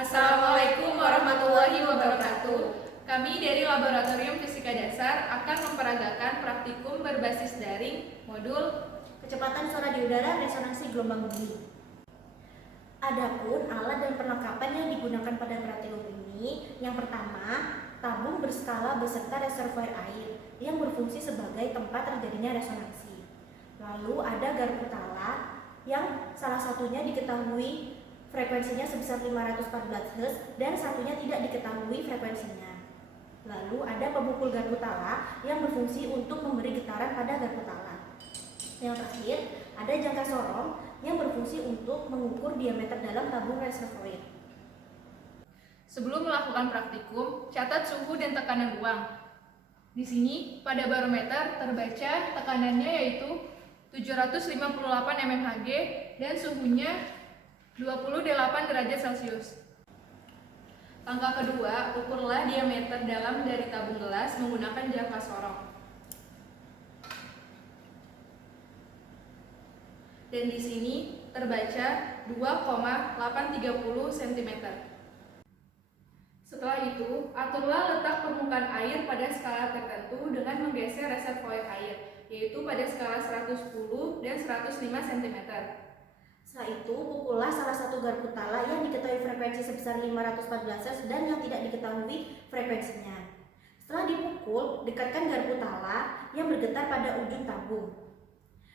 Assalamualaikum warahmatullahi wabarakatuh. Kami dari Laboratorium Fisika Dasar akan memperagakan praktikum berbasis daring modul kecepatan suara di udara resonansi gelombang bumi. Adapun alat dan perlengkapan yang digunakan pada praktikum ini, yang pertama, tabung berskala beserta reservoir air yang berfungsi sebagai tempat terjadinya resonansi. Lalu ada garpu tala yang salah satunya diketahui frekuensinya sebesar 514 Hz dan satunya tidak diketahui frekuensinya. Lalu ada pemukul garpu tala yang berfungsi untuk memberi getaran pada garpu tala. Yang terakhir, ada jangka sorong yang berfungsi untuk mengukur diameter dalam tabung reservoir. Sebelum melakukan praktikum, catat suhu dan tekanan ruang. Di sini, pada barometer terbaca tekanannya yaitu 758 mmHg dan suhunya 28 derajat Celcius. Langkah kedua, ukurlah diameter dalam dari tabung gelas menggunakan jangka sorong. Dan di sini terbaca 2,830 cm. Setelah itu, aturlah letak permukaan air pada skala tertentu dengan menggeser reservoir air, yaitu pada skala 110 dan 105 cm. Setelah itu, pukullah salah satu garpu tala yang diketahui frekuensi sebesar 514 Hz dan yang tidak diketahui frekuensinya. Setelah dipukul, dekatkan garpu tala yang bergetar pada ujung tabung.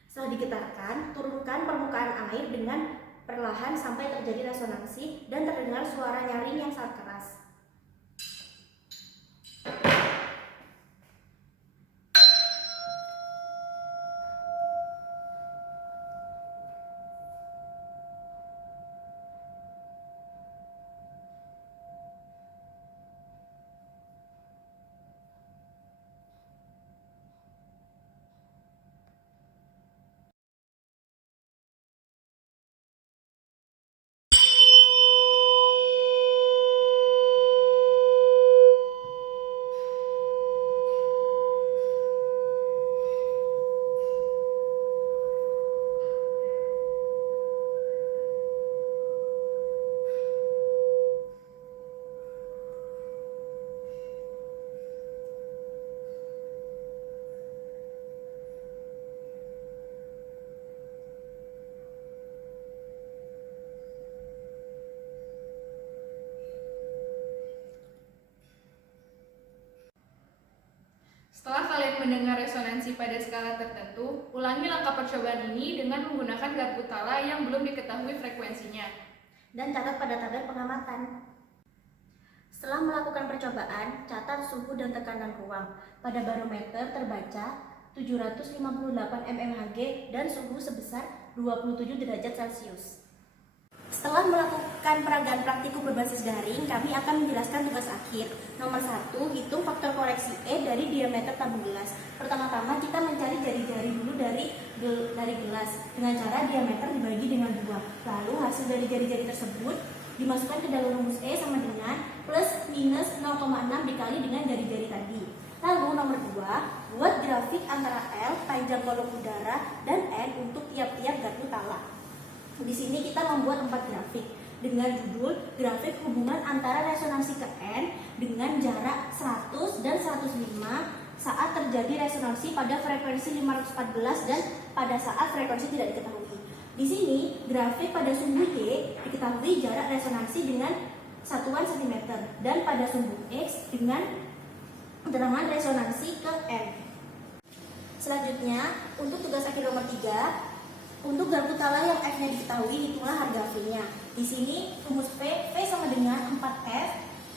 Setelah digetarkan, turunkan permukaan air dengan perlahan sampai terjadi resonansi dan terdengar suara nyaring yang sangat keras. Setelah kalian mendengar resonansi pada skala tertentu, ulangi langkah percobaan ini dengan menggunakan garpu tala yang belum diketahui frekuensinya. Dan catat pada tabel pengamatan. Setelah melakukan percobaan, catat suhu dan tekanan ruang. Pada barometer terbaca 758 mmHg dan suhu sebesar 27 derajat Celcius. Setelah melakukan peragaan praktikum berbasis daring, kami akan menjelaskan tugas akhir. Nomor 1, hitung faktor koreksi E dari diameter tabung gelas. Pertama-tama kita mencari jari-jari dulu dari gelas dengan cara diameter dibagi dengan 2. Lalu hasil dari jari-jari tersebut dimasukkan ke dalam rumus E sama dengan plus minus 0,6 dikali dengan jari-jari tadi. Lalu nomor 2, buat grafik antara L, panjang kolom udara, dan N untuk tiap-tiap garpu tala. Di sini kita membuat 4 grafik dengan judul grafik hubungan antara resonansi ke N dengan jarak 100 dan 105 saat terjadi resonansi pada frekuensi 514 dan pada saat frekuensi tidak diketahui. Di sini grafik pada sumbu Y diketahui jarak resonansi dengan satuan cm dan pada sumbu X dengan resonansi ke N. Selanjutnya untuk tugas akhir nomor 3, untuk garpu tala yang F-nya diketahui, hitunglah harga V-nya. Di sini rumus V sama dengan 4F,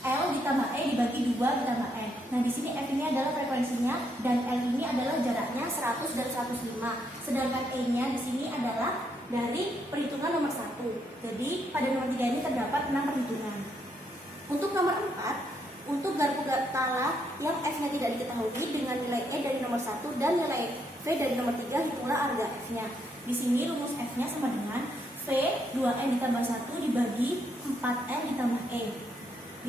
L ditambah E dibagi 2 ditambah N. Nah, di sini F ini adalah frekuensinya dan L ini adalah jaraknya 100 dan 105. Sedangkan E-nya di sini adalah dari perhitungan nomor 1. Jadi, pada nomor 3 ini terdapat 6 perhitungan. Untuk nomor 4, untuk garpu tala yang F-nya tidak diketahui dengan nilai E dari nomor 1 dan nilai V dari nomor 3, hitunglah harga F-nya. Di sini rumus F-nya sama dengan V 2N ditambah 1 dibagi 4N ditambah E.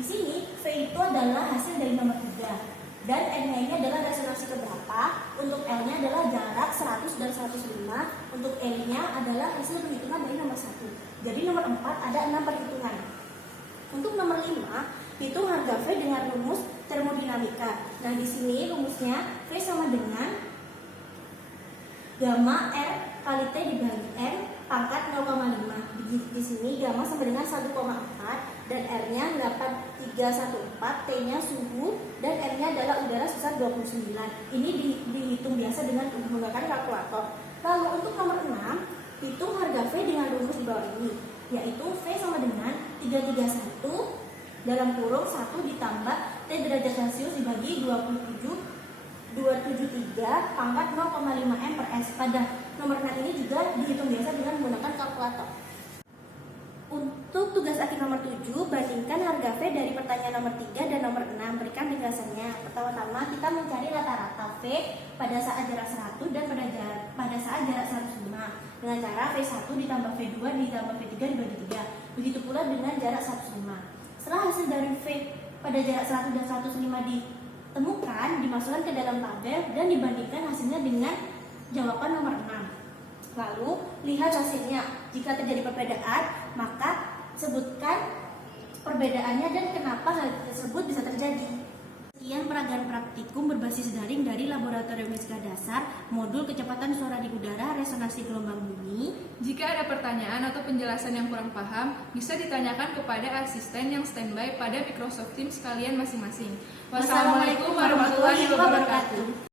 Di sini V itu adalah hasil dari nomor 3 dan N-nya ini adalah resonansi keberapa. Untuk L-nya adalah jarak 100 dan 105. Untuk E-nya adalah hasil perhitungan dari nomor 1. Jadi nomor 4 ada 6 perhitungan. Untuk nomor 5, hitung harga V dengan rumus termodinamika. Nah, di sini rumusnya V sama dengan gamma R kali T dibagi N pangkat 0,5. Di sini gamma sama dengan 1,4 dan R-nya 8314, T-nya suhu dan R-nya adalah udara sebesar 29. Ini dihitung biasa dengan menggunakan kalkulator. Lalu untuk nomor 6, hitung harga V dengan rumus di bawah ini, yaitu V sama dengan 331 dalam kurung 1 ditambah T derajat Celcius dibagi 273 pangkat 0,5 M per S. Pada nomor 6 ini juga dihitung biasa dengan menggunakan kalkulator. Untuk tugas akhir nomor 7, bandingkan harga V dari pertanyaan nomor 3 dan nomor 6. Berikan penjelasannya. Pertama-tama kita mencari rata-rata V pada saat jarak 100 dan pada saat jarak 105 dengan cara V1 ditambah V2 ditambah V3 dibagi 3. Begitu pula dengan jarak 105. Setelah hasil dari V pada jarak 100 dan 105 ditemukan, dimasukkan ke dalam tabel dan dibandingkan hasilnya dengan jawaban nomor 6. Lalu lihat hasilnya. Jika terjadi perbedaan, maka sebutkan perbedaannya dan kenapa hal tersebut bisa terjadi. Sekian peragaan praktikum berbasis daring dari Laboratorium Fisika Dasar, Modul Kecepatan Suara di Udara, Resonansi Gelombang Bumi. Jika ada pertanyaan atau penjelasan yang kurang paham, bisa ditanyakan kepada asisten yang standby pada Microsoft Teams kalian masing-masing. Wassalamualaikum warahmatullahi wabarakatuh.